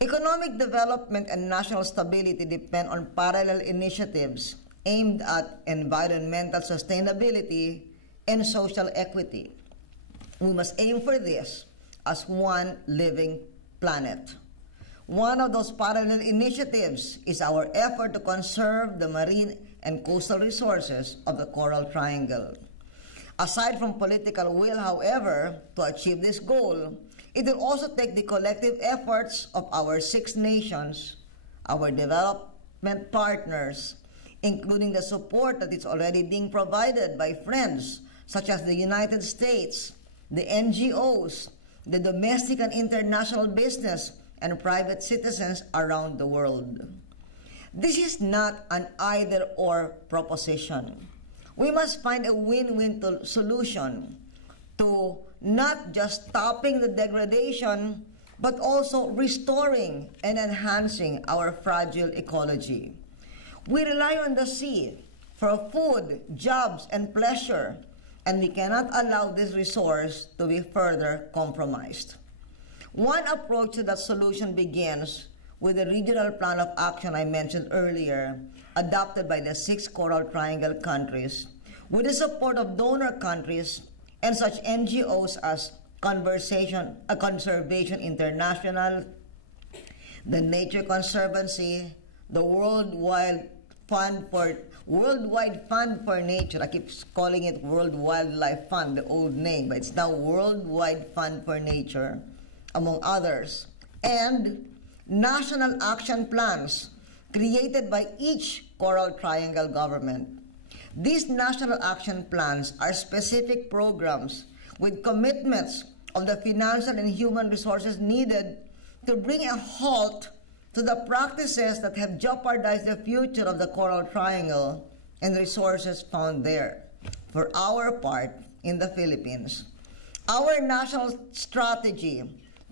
Economic development and national stability depend on parallel initiatives aimed at environmental sustainability and social equity. We must aim for this as one living planet. One of those parallel initiatives is our effort to conserve the marine and coastal resources of the Coral Triangle. Aside from political will, however, to achieve this goal, it will also take the collective efforts of our 6 nations, our development partners, including the support that is already being provided by friends such as the United States, the NGOs, the domestic and international business, and private citizens around the world. This is not an either-or proposition. We must find a win-win solution to not just stopping the degradation, but also restoring and enhancing our fragile ecology. We rely on the sea for food, jobs, and pleasure, and we cannot allow this resource to be further compromised. One approach to that solution begins with the regional plan of action I mentioned earlier, adopted by the 6 Coral Triangle countries, with the support of donor countries and such NGOs as Conservation International, the Nature Conservancy, the Worldwide Fund for Nature. I keep calling it World Wildlife Fund, the old name, but it's now Worldwide Fund for Nature, among others, and national action plans created by each Coral Triangle government. These national action plans are specific programs with commitments of the financial and human resources needed to bring a halt to the practices that have jeopardized the future of the Coral Triangle and resources found there. For our part, in the Philippines, our national strategy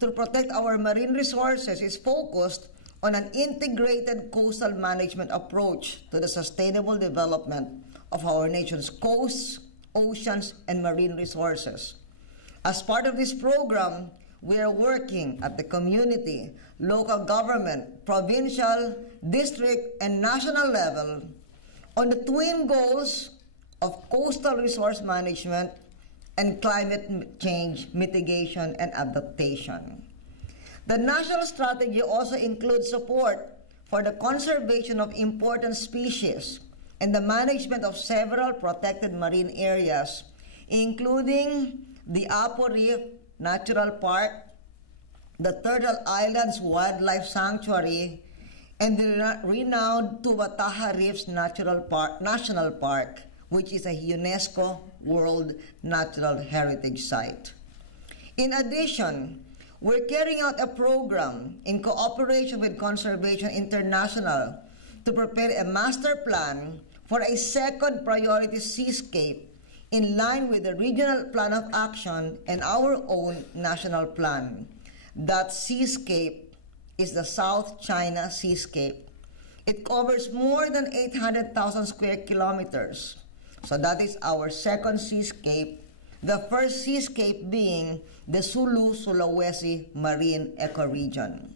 to protect our marine resources is focused on an integrated coastal management approach to the sustainable development of our nation's coasts, oceans, and marine resources. As part of this program, we are working at the community, local government, provincial, district, and national level on the twin goals of coastal resource management and climate change mitigation and adaptation. The national strategy also includes support for the conservation of important species and the management of several protected marine areas, including the Apo Reef Natural Park, the Turtle Islands Wildlife Sanctuary, and the renowned Tubataha Reefs National Park, which is a UNESCO World Natural Heritage Site. In addition, we're carrying out a program in cooperation with Conservation International to prepare a master plan for a second priority seascape in line with the regional plan of action and our own national plan. That seascape is the South China Seascape. It covers more than 800,000 square kilometers. So that is our second seascape, the first seascape being the Sulu-Sulawesi Marine Ecoregion.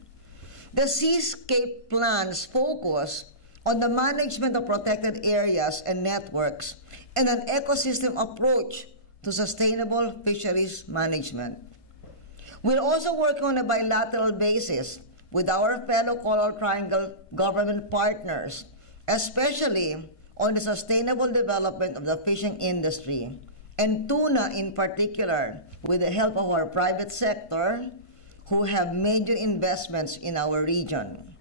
The seascape plans focus on the management of protected areas and networks and an ecosystem approach to sustainable fisheries management. We're also working on a bilateral basis with our fellow Coral Triangle government partners, especially on the sustainable development of the fishing industry, and tuna in particular, with the help of our private sector, who have major investments in our region.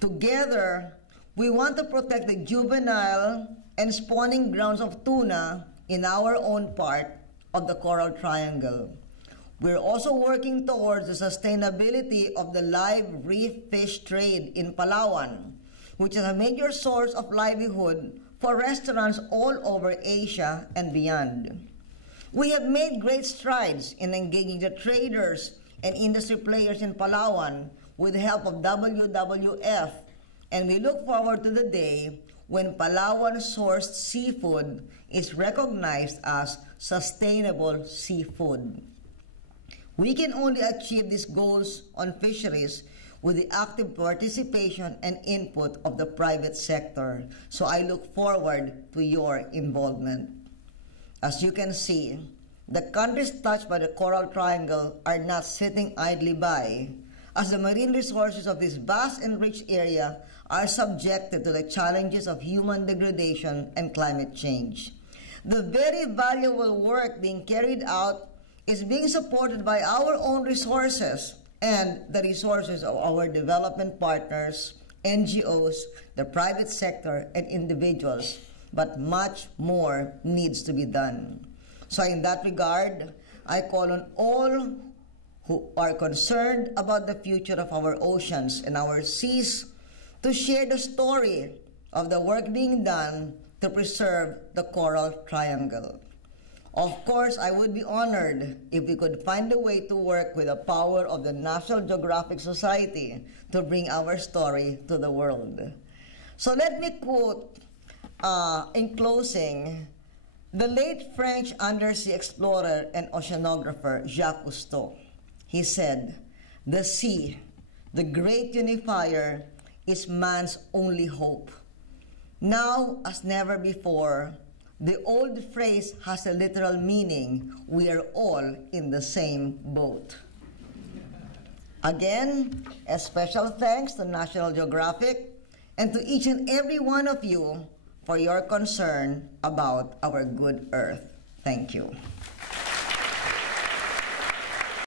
Together, we want to protect the juvenile and spawning grounds of tuna in our own part of the Coral Triangle. We're also working towards the sustainability of the live reef fish trade in Palawan, which is a major source of livelihood for restaurants all over Asia and beyond. We have made great strides in engaging the traders and industry players in Palawan with the help of WWF, and we look forward to the day when Palawan-sourced seafood is recognized as sustainable seafood. We can only achieve these goals on fisheries with the active participation and input of the private sector. So I look forward to your involvement. As you can see, the countries touched by the Coral Triangle are not sitting idly by, as the marine resources of this vast and rich area are subjected to the challenges of human degradation and climate change. The very valuable work being carried out is being supported by our own resources and the resources of our development partners, NGOs, the private sector, and individuals. But much more needs to be done. So in that regard, I call on all who are concerned about the future of our oceans and our seas to share the story of the work being done to preserve the Coral Triangle. Of course, I would be honored if we could find a way to work with the power of the National Geographic Society to bring our story to the world. So let me quote, in closing, the late French undersea explorer and oceanographer Jacques Cousteau. He said, "The sea, the great unifier, is man's only hope. Now, as never before, the old phrase has a literal meaning: we are all in the same boat." Again, a special thanks to National Geographic and to each and every one of you for your concern about our good earth. Thank you.